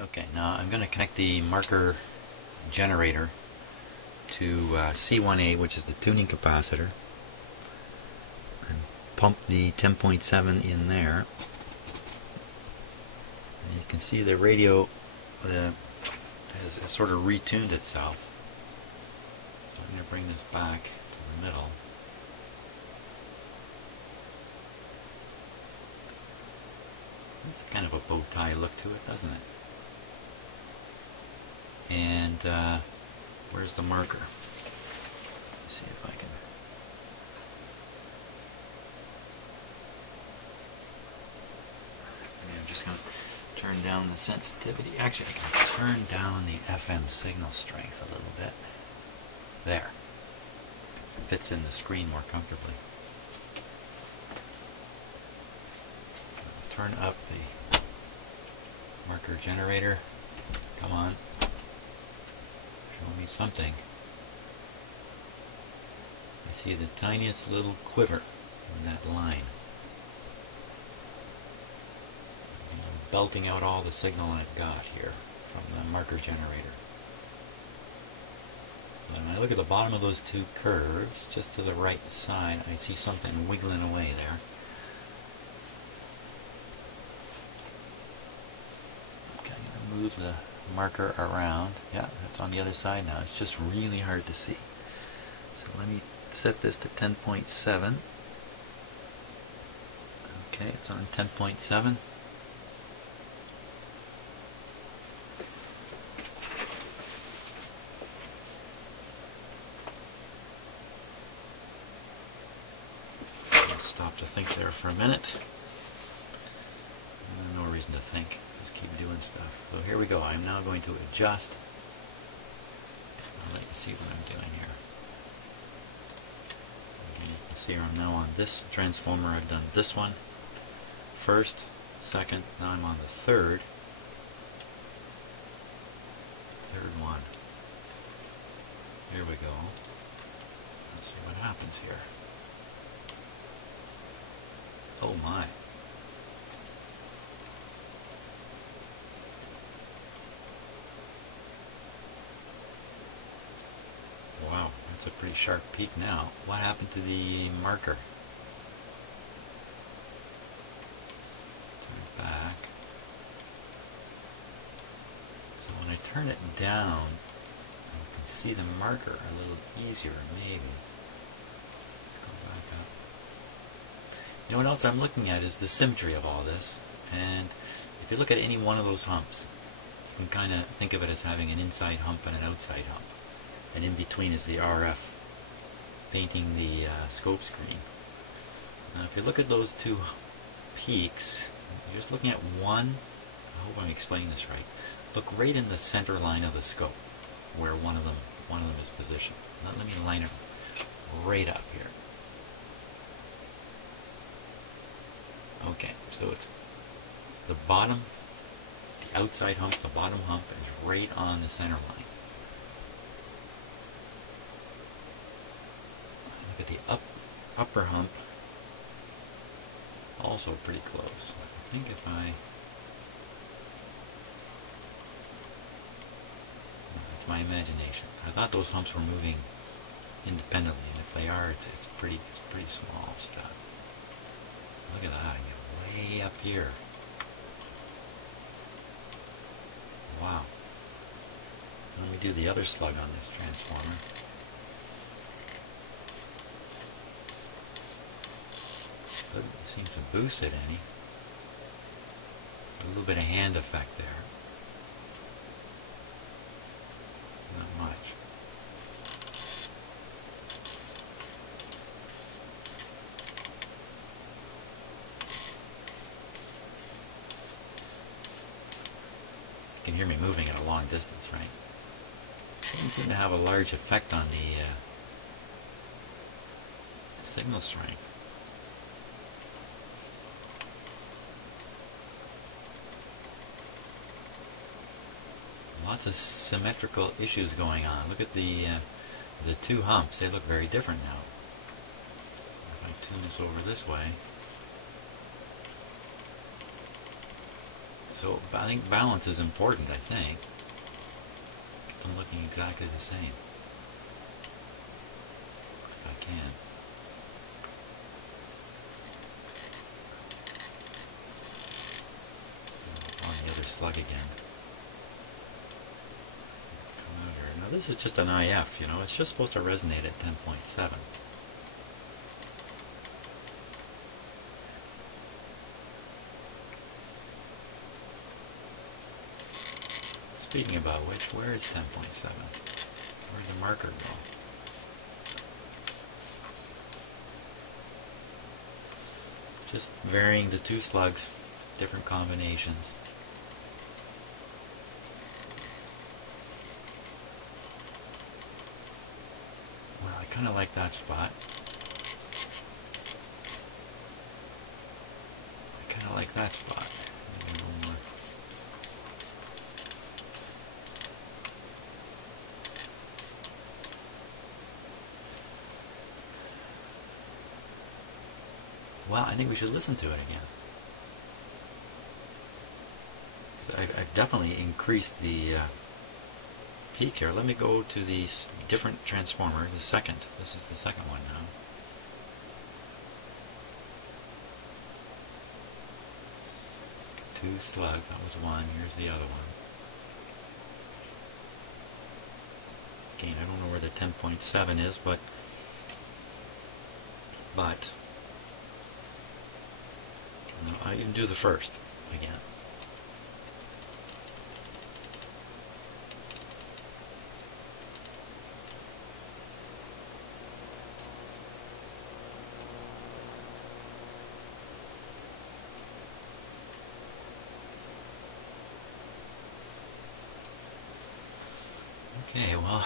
Okay, now I'm going to connect the marker generator to C1A, which is the tuning capacitor, and pump the 10.7 in there. And you can see the radio has sort of retuned itself. So I'm going to bring this back to the middle. It's kind of a bow tie look to it, doesn't it? And where's the marker? Let's see if I can. Maybe I'm just going to turn down the sensitivity. Actually, I can turn down the FM signal strength a little bit. There. It fits in the screen more comfortably. Turn up the marker generator. Come on. Show me something. I see the tiniest little quiver in that line. I'm belting out all the signal I've got here from the marker generator. When I look at the bottom of those two curves, just to the right side, I see something wiggling away there. Okay, I'm going to move the marker around. Yeah, that's on the other side now. It's just really hard to see. So let me set this to 10.7. Okay, it's on 10.7. I'll stop to think there for a minute. No reason to think. Just keep doing stuff. So here we go. I'm now going to adjust. I'll let you see what I'm doing here. Okay, you can see I'm now on this transformer. I've done this one first, second, now I'm on the third one. Here we go. Let's see what happens here. Oh my. Wow, that's a pretty sharp peak now. What happened to the marker? Turn it back. So when I turn it down, I can see the marker a little easier, maybe. Let's go back up. You know what else I'm looking at is the symmetry of all this. And if you look at any one of those humps, you can kind of think of it as having an inside hump and an outside hump. And in between is the RF painting the scope screen. Now if you look at those two peaks, you're just looking at one. I hope I'm explaining this right. Look right in the center line of the scope where one of them is positioned. Now let me line it right up here. Okay, so it's the bottom, the outside hump, the bottom hump is right on the center line. Look at the upper hump, also pretty close. I think if it's my imagination. I thought those humps were moving independently, and if they are, it's pretty small stuff. Look at that, I get way up here. Wow. Let me do the other slug on this transformer. Doesn't seem to boost it any. A little bit of hand effect there. Not much. You can hear me moving at a long distance, right? Doesn't seem to have a large effect on the signal strength. Lots of symmetrical issues going on. Look at the two humps. They look very different now. If I tune this over this way, So I think balance is important, I think. Get them looking exactly the same. If I can. On the other slug again. Come out here. Now this is just an IF, you know, it's just supposed to resonate at 10.7. Speaking about which, where is 10.7? Where'd the marker go? Just varying the two slugs, different combinations. Well, I kind of like that spot. I kind of like that spot. Maybe a little more. Well, I think we should listen to it again. I've definitely increased the peak here. Let me go to the different transformer, the second. This is the second one now. Two slugs, that was one. Here's the other one. Again, I don't know where the 10.7 is, but I can do the first again. Okay, well,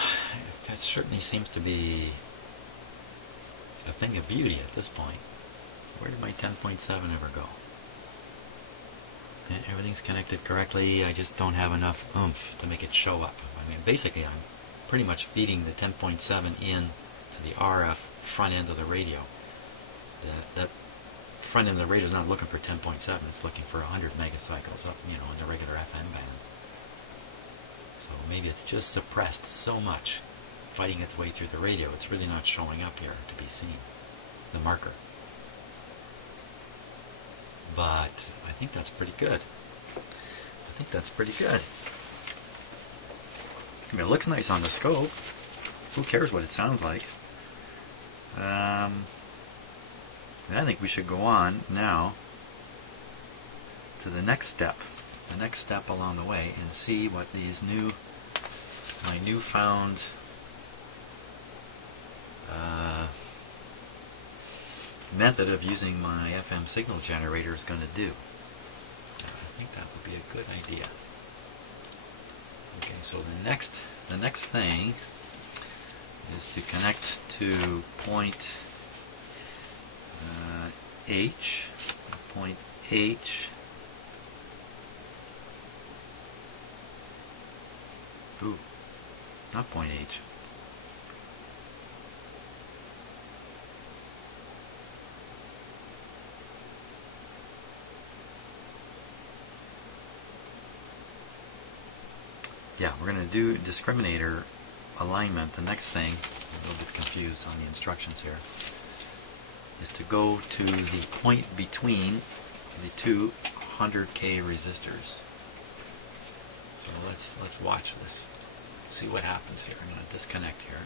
that certainly seems to be a thing of beauty at this point. Where did my 10.7 ever go? Everything's connected correctly, I just don't have enough oomph to make it show up. I mean, basically I'm pretty much feeding the 10.7 in to the RF front end of the radio. That front end of the radio is not looking for 10.7, it's looking for 100 megacycles up, you know, in the regular FM band. So maybe it's just suppressed so much, fighting its way through the radio, it's really not showing up here to be seen, the marker. But I think that's pretty good. I think that's pretty good. I mean, it looks nice on the scope. Who cares what it sounds like? I think we should go on now to the next step. The next step along the way, and see what these my newfound method of using my FM signal generator is going to do. I think that would be a good idea. Okay, so the next thing is to connect to point H. Point H. Ooh, not point H. Yeah, we're going to do discriminator alignment. The next thing, I'm a little bit confused on the instructions here, is to go to the point between the two 100K resistors. So let's watch this. See what happens here. I'm going to disconnect here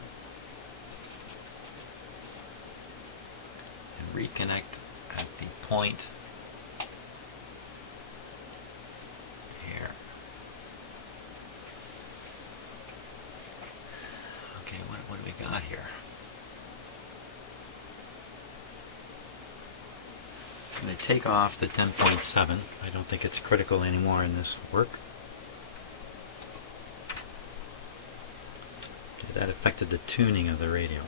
and reconnect at the point here. Okay, what do we got here? I'm going to take off the 10.7. I don't think it's critical anymore in this work. Okay, that affected the tuning of the radio.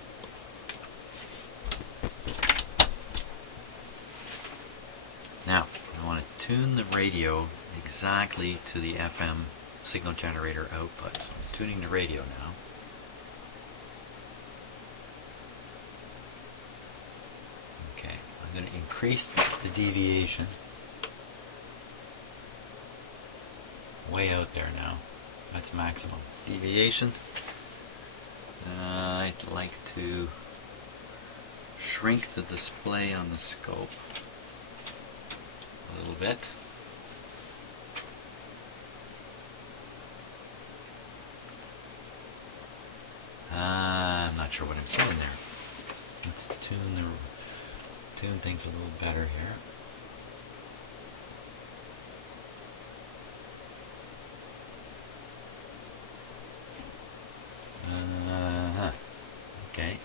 Now, I want to tune the radio exactly to the FM signal generator output. So I'm tuning the radio now. Okay, I'm going to increase the deviation. way out there now. That's maximum. Deviation. I'd like to shrink the display on the scope a little bit. I'm not sure what I'm saying there. Let's tune things a little better here. Okay.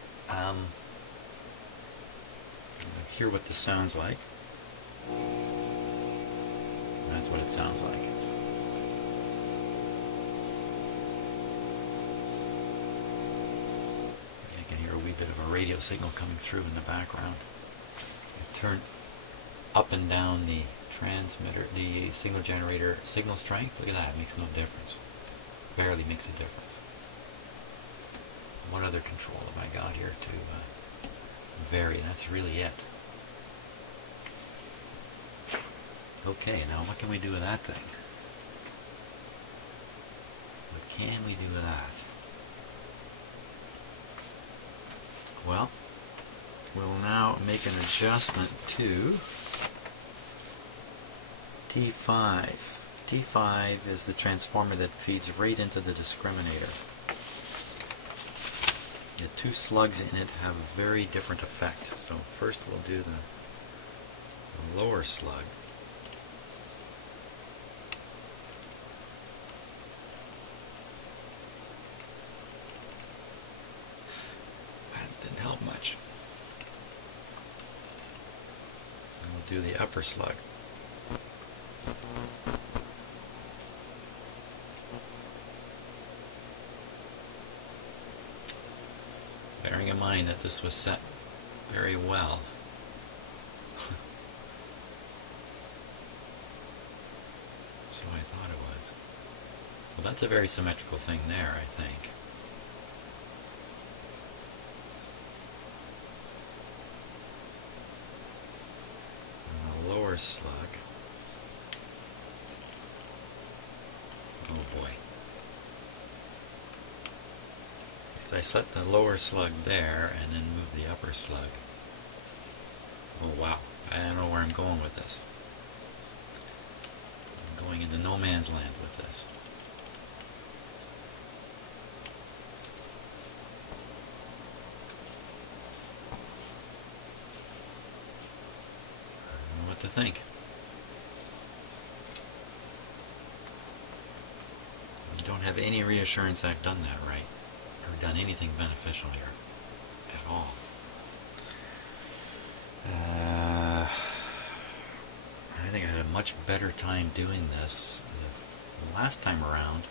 Hear what this sounds like. That's what it sounds like. I can hear a wee bit of a radio signal coming through in the background. I turn up and down the transmitter, the signal generator signal strength. Look at that, it makes no difference. Barely makes a difference. What other control have I got here to vary? That's really it. Okay, now what can we do with that thing? What can we do with that? Well, we'll now make an adjustment to T5. T5 is the transformer that feeds right into the discriminator. The two slugs in it have a very different effect. So first we'll do the lower slug. That didn't help much. And we'll do the upper slug. Bearing in mind that this was set very well. So I thought it was. Well, that's a very symmetrical thing there, I think. And the lower slug. Oh boy. I set the lower slug there and then move the upper slug. Oh wow, I don't know where I'm going with this. I'm going into no man's land with this. I don't know what to think. I don't have any reassurance I've done that right. Or done anything beneficial here at all. I think I had a much better time doing this the last time around.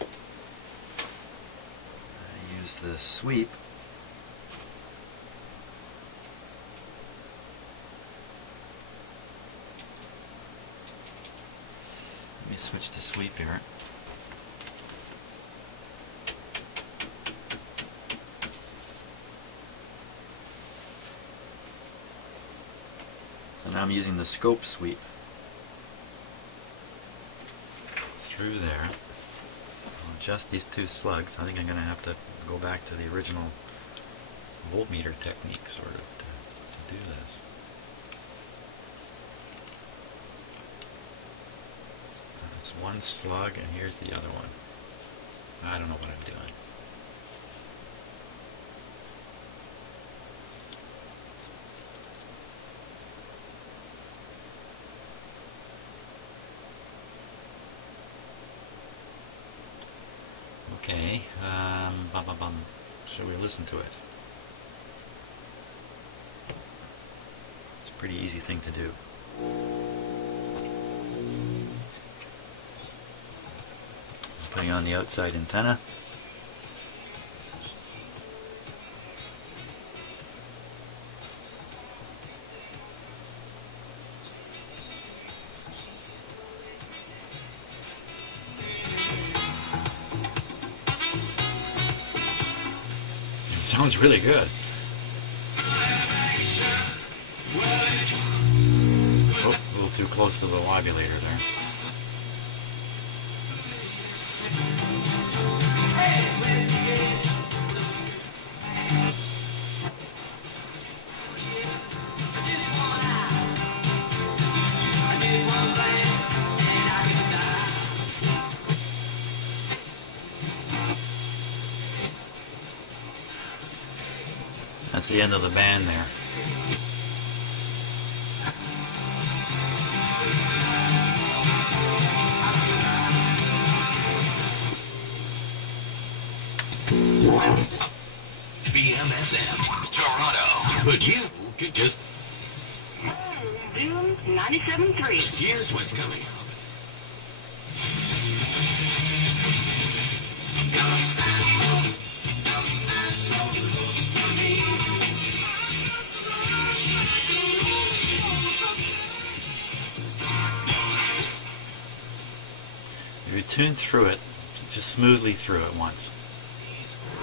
I used the sweep. Let me switch to sweep here. So now I'm using the scope sweep through there. I'll adjust these two slugs. I think I'm going to have to go back to the original voltmeter technique sort of to do this. That's one slug and here's the other one. I don't know what I'm doing. Okay, shall we listen to it? It's a pretty easy thing to do. Putting on the outside antenna. Sounds really good. Oh, a little too close to the lobulator there. That's the end of the band there. BMFM, Toronto. But you could just... Zoom 97.3. Here's what's coming up. You tune through it, just smoothly through it once.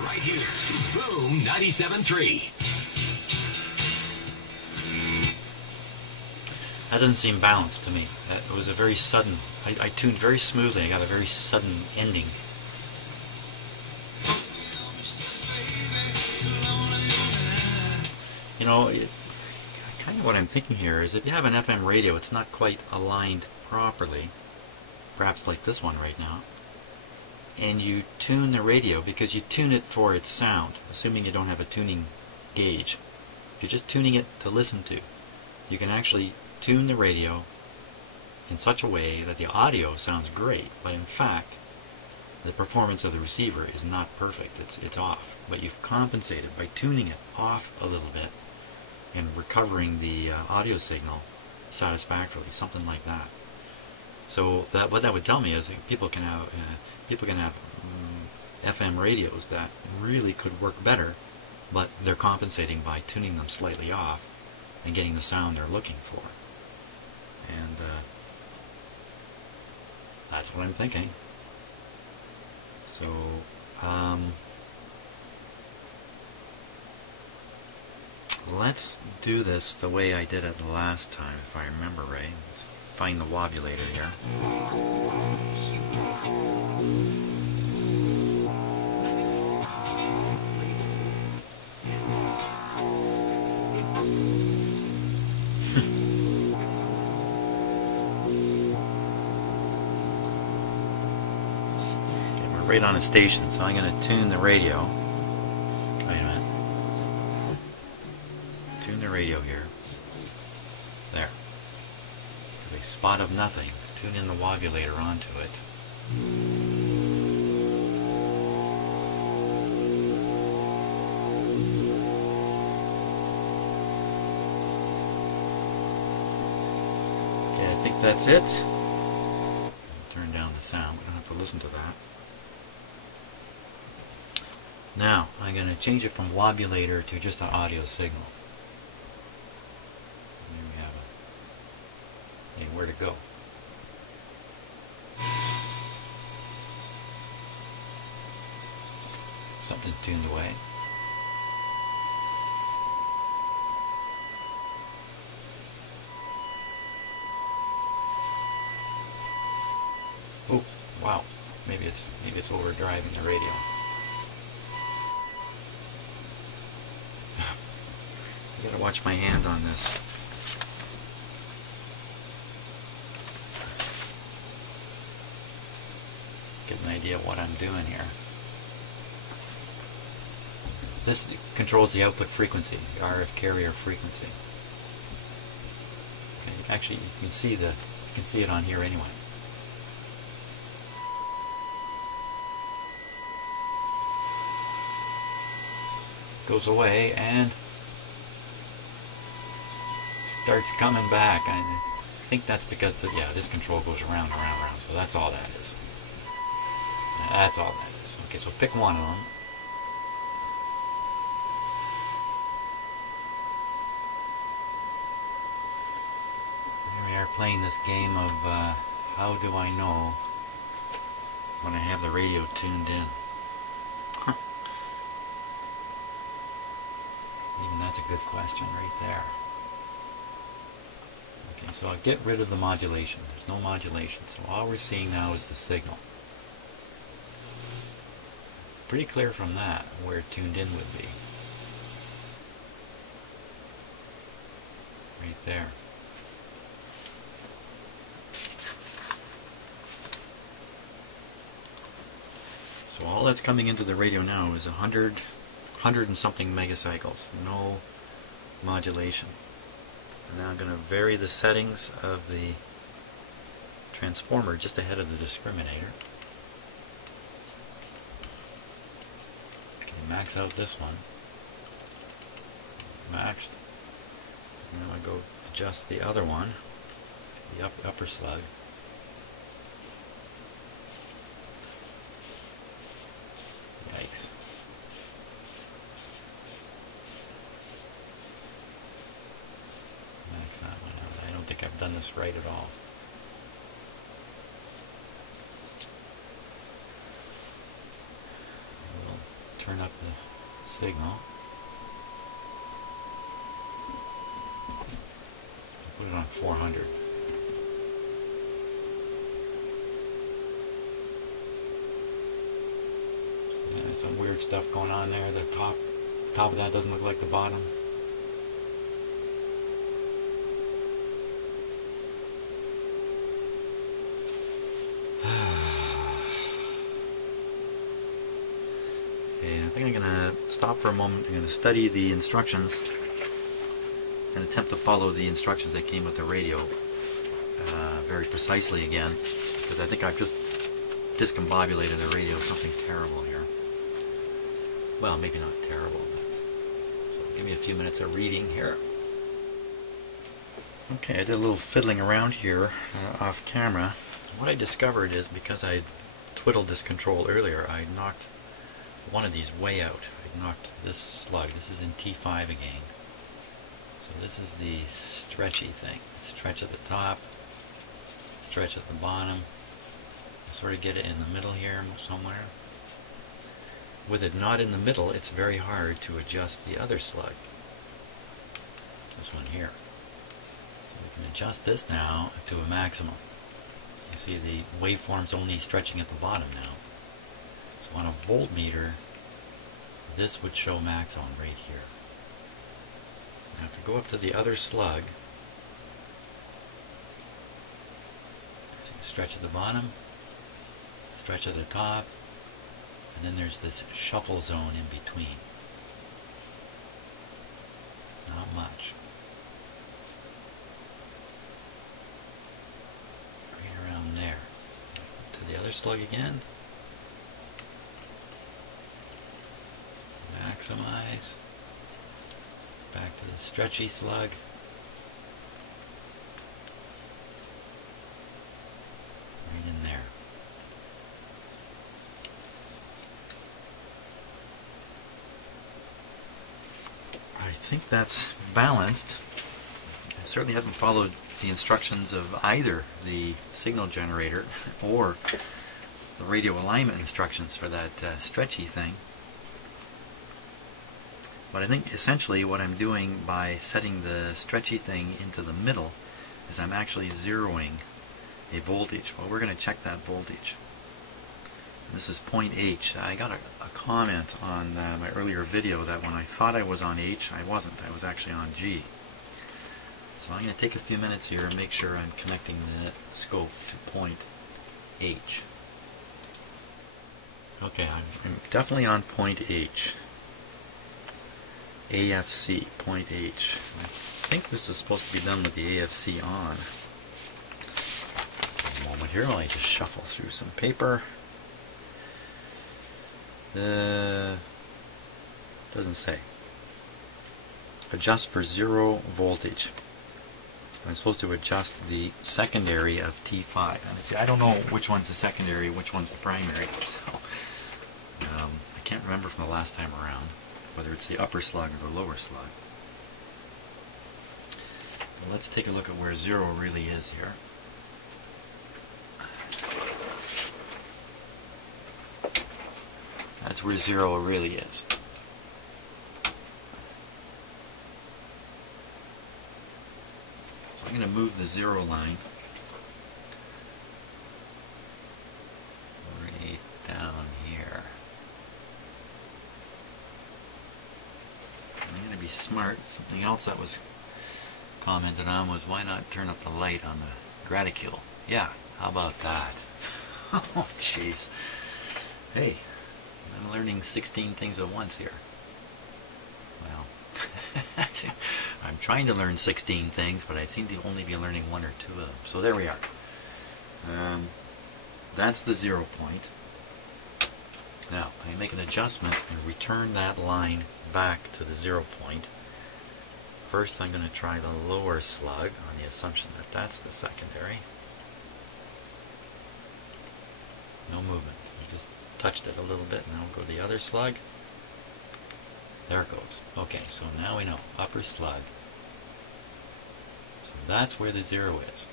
Right here, Boom 97.3. That doesn't seem balanced to me. It was a very sudden, I tuned very smoothly, I got a very sudden ending. You know, kind of what I'm thinking here is if you have an FM radio, it's not quite aligned properly, perhaps like this one right now, and you tune the radio because you tune it for its sound, assuming you don't have a tuning gauge. If you're just tuning it to listen to, you can actually tune the radio in such a way that the audio sounds great, but in fact the performance of the receiver is not perfect. It's off, but you've compensated by tuning it off a little bit and recovering the audio signal satisfactorily, something like that. So what that would tell me is that people can have FM radios that really could work better, but they're compensating by tuning them slightly off and getting the sound they're looking for. And that's what I'm thinking. So let's do this the way I did it the last time, if I remember right. Let's find the wobulator here. Right on a station, so I'm going to tune the radio. Wait a minute. Tune the radio here. There. With a spot of nothing. Tune in the wobulator onto it. Okay, I think that's it. Turn down the sound. We don't have to listen to that. Now, I'm going to change it from wobulator to just an audio signal. And there we have it. And where to go. Something tuned away. Oh, wow. Maybe it's overdriving the radio. I gotta watch my hand on this. Get an idea of what I'm doing here. This controls the output frequency, the RF carrier frequency. Okay, actually, you can see it on here anyway. Goes away and starts coming back. I think that's because this control goes around, so that's all that is. That's all that is. Okay, so pick one of them. Here we are playing this game of how do I know when I have the radio tuned in? Even that's a good question right there. Okay, so I'll get rid of the modulation. There's no modulation, so all we're seeing now is the signal. Pretty clear from that where tuned in would be. Right there. So all that's coming into the radio now is 100 100 and something megacycles, no modulation. And now I'm going to vary the settings of the transformer just ahead of the discriminator. Okay, max out this one. Maxed. And now I go adjust the other one, the upper slug. Yikes. Max that one out. I don't think I've done this right at all. We'll turn up the signal. Put it on 400. Yeah, some weird stuff going on there. The top of that doesn't look like the bottom. Okay, I think I'm going to stop for a moment. I'm going to study the instructions and attempt to follow the instructions that came with the radio very precisely again, because I think I've just discombobulated the radio something terrible here. Well, maybe not terrible, but so give me a few minutes of reading here. Okay, I did a little fiddling around here off camera. What I discovered is, because I twiddled this control earlier, I knocked one of these way out. I knocked this slug. This is in T5 again. So this is the stretchy thing. Stretch at the top, stretch at the bottom. Sort of get it in the middle here somewhere. With it not in the middle, it's very hard to adjust the other slug. This one here. So we can adjust this now to a maximum. You see the waveform's only stretching at the bottom now. So on a voltmeter, this would show max on right here. Now if we go up to the other slug, so stretch at the bottom, stretch at the top, and then there's this shuffle zone in between. Not much. Right around there. To the other slug again. Maximize. Back to the stretchy slug. Right in there. I think that's balanced. I certainly haven't followed the instructions of either the signal generator or the radio alignment instructions for that stretchy thing. But I think essentially what I'm doing by setting the stretchy thing into the middle is I'm actually zeroing a voltage. Well, we're going to check that voltage. This is point H. I got a comment on my earlier video that when I thought I was on H, I wasn't. I was actually on G. So I'm going to take a few minutes here and make sure I'm connecting the scope to point H. Okay, I'm definitely on point H. AFC, point H. I think this is supposed to be done with the AFC on. A moment here, I'll just shuffle through some paper. Doesn't say. Adjust for 0 voltage. I'm supposed to adjust the secondary of T5. And see, I don't know which one's the secondary, which one's the primary. So, I can't remember from the last time around whether it's the upper slug or the lower slug. Well, let's take a look at where 0 really is here. That's where 0 really is. So I'm going to move the 0 line right down here. I'm going to be smart. Something else that was commented on was, why not turn up the light on the graticule? Yeah, how about that? Oh, jeez. Hey, I'm learning 16 things at once here. I'm trying to learn 16 things, but I seem to only be learning 1 or 2 of them. So there we are. That's the 0 point. Now, I make an adjustment and return that line back to the 0 point. First, I'm going to try the lower slug on the assumption that that's the secondary. No movement. You just touched it a little bit. Now we'll go to the other slug. There it goes. Okay, so now we know. Upper slug. So that's where the 0 is.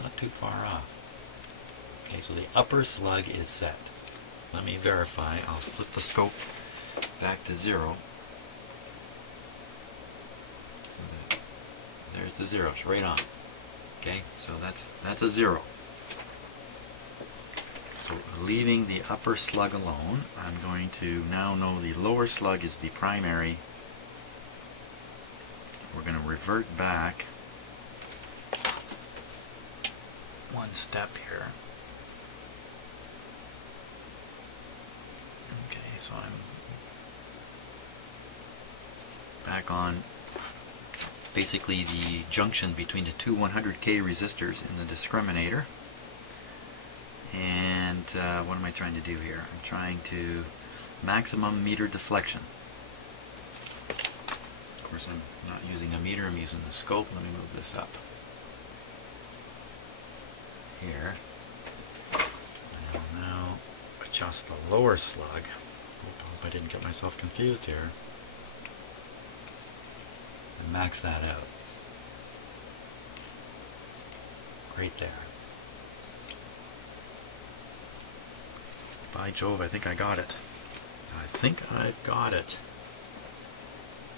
Not too far off. Okay, so the upper slug is set. Let me verify. I'll flip the scope back to 0. So there's the 0. It's right on. Okay, so that's a 0. So leaving the upper slug alone, I'm going to now know the lower slug is the primary. We're going to revert back 1 step here. Okay, so I'm back on basically the junction between the two 100K resistors in the discriminator. And what am I trying to do here? I'm trying to maximum meter deflection. Of course, I'm not using a meter, I'm using the scope. Let me move this up here. I will now adjust the lower slug. Hope I didn't get myself confused here. And max that out. Right there. By Jove, I think I got it. I think I've got it.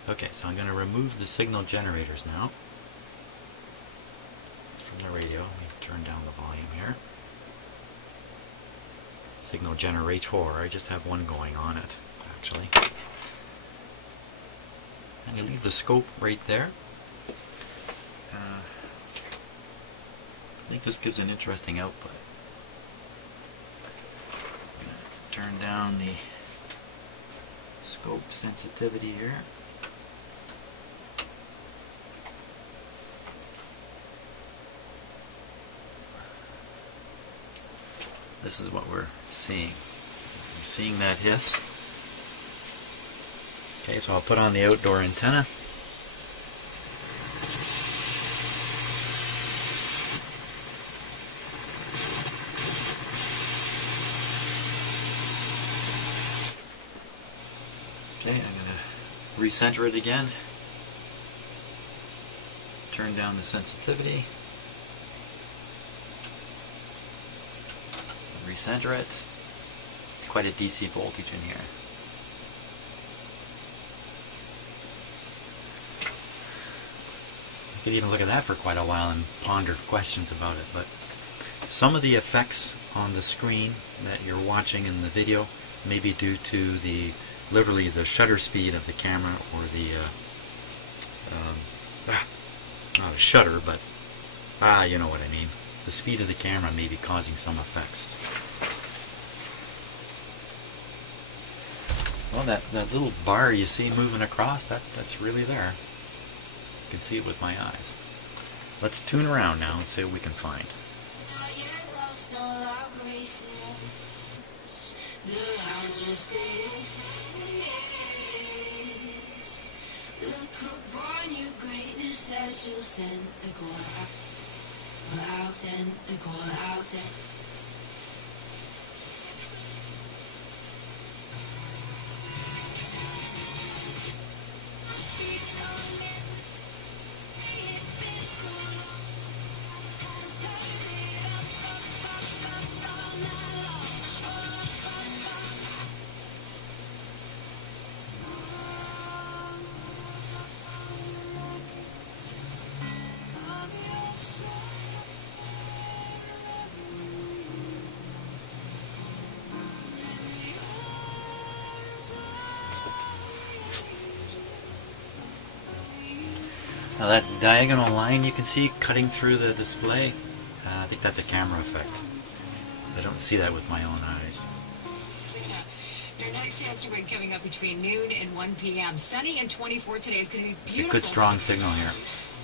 Okay, so I'm going to remove the signal generators now from the radio. Let me turn down the volume here. Signal generator. I just have one going on it, actually. And you leave the scope right there. I think this gives an interesting output. I'm going to turn down the scope sensitivity here. This is what we're seeing. You're seeing that hiss. Okay, so I'll put on the outdoor antenna. Okay, I'm going to recenter it again. Turn down the sensitivity. Recenter it. It's quite a DC voltage in here. You could even look at that for quite a while and ponder questions about it, but some of the effects on the screen that you're watching in the video may be due to literally the shutter speed of the camera, or the not a shutter, but you know what I mean. The speed of the camera may be causing some effects. Well, that little bar you see moving across, that's really there. You can see it with my eyes. Let's tune around now and see what we can find. Look upon your greatness as you'll send the God. I'll send the call, I'll send. Now that diagonal line you can see cutting through the display, I think that's a camera effect. I don't see that with my own eyes. Your next chance to win coming up between noon and 1 p.m. Sunny and 24 today. Is going to be It's a beautiful. good strong signal here.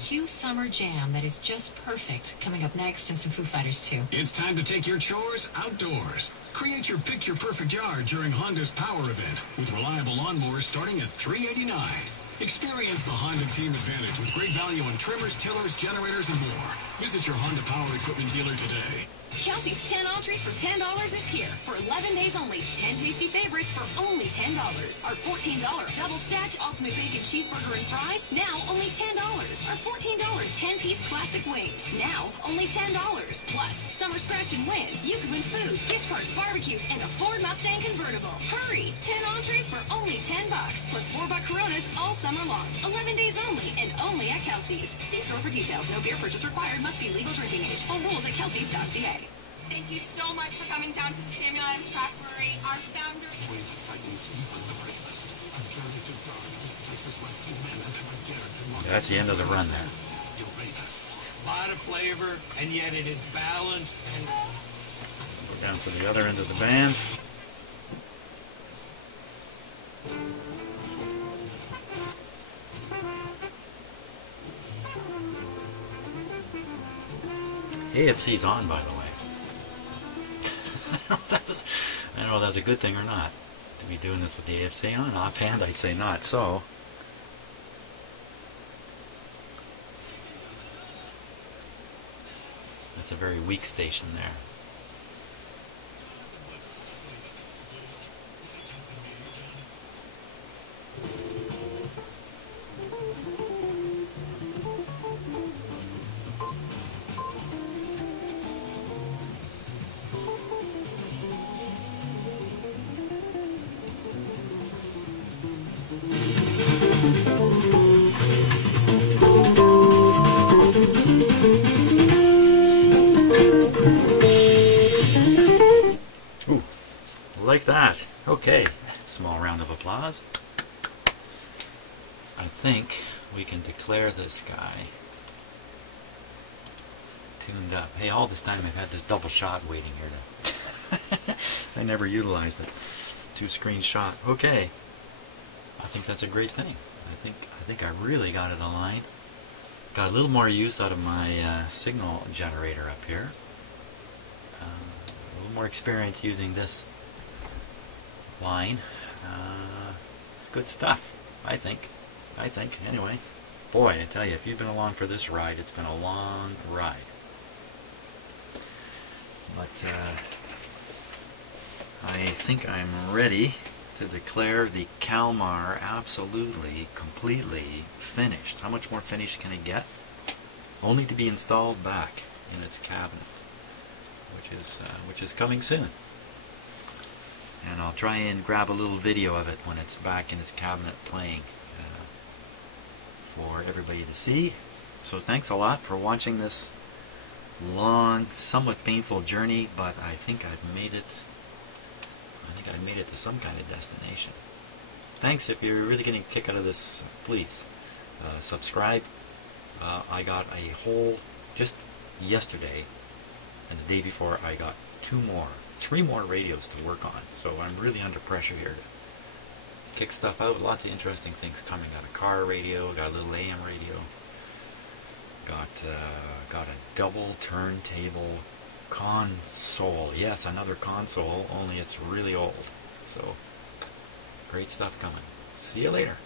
Hue Summer Jam that is just perfect. Coming up next, and some Foo Fighters too. It's time to take your chores outdoors. Create your picture-perfect yard during Honda's Power Event with reliable lawnmowers starting at $389. Experience the Honda Team Advantage with great value on trimmers, tillers, generators, and more. Visit your Honda Power Equipment dealer today. Kelsey's 10 entrees for $10 is here. For 11 days only. 10 tasty favorites for only $10. Our $14 double stacked ultimate bacon cheeseburger and fries, now only $10. Our $14 10-piece classic wings, now only $10. Plus, summer scratch and win. You can win food, gift cards, barbecues, and a Ford Mustang convertible. Hurry! 10 entrees for only $10. Plus $4 Coronas all summer long. 11 days only and only at Kelsey's. See store for details. No beer purchase required. Must be legal drinking age. Full rules at kelseys.ca. Thank you so much for coming down to the Samuel Adams Craft Brewery. Our founder... That's the end of the run there. A lot of flavor, and yet it is balanced. And Go down to the other end of the band. AFC's on, by the way. I don't know if that's a good thing or not, to be doing this with the AFC on. Offhand, I'd say not so. That's a very weak station there. Like that. Okay, small round of applause. I think we can declare this guy tuned up. Hey, all this time I've had this double shot waiting here to I never utilized it. 2-screen shot. Okay. I think that's a great thing. I think I really got it aligned. Got a little more use out of my signal generator up here. A little more experience using this line. It's good stuff, I think. Anyway, boy, I tell you, if you've been along for this ride, it's been a long ride. But I think I'm ready to declare the Kalmar absolutely, completely finished. How much more finished can it get? Only to be installed back in its cabinet, which is coming soon. And I'll try and grab a little video of it when it's back in its cabinet playing for everybody to see. So thanks a lot for watching this long, somewhat painful journey, but I think I've made it. I think I've made it to some kind of destination. Thanks. If you're really getting a kick out of this, please subscribe. I got a whole, just yesterday and the day before, I got 3 more radios to work on, so I'm really under pressure here to kick stuff out. Lots of interesting things coming. Got a car radio, got a little AM radio, got a double turntable console. Yes, another console, only it's really old. So great stuff coming. See you later.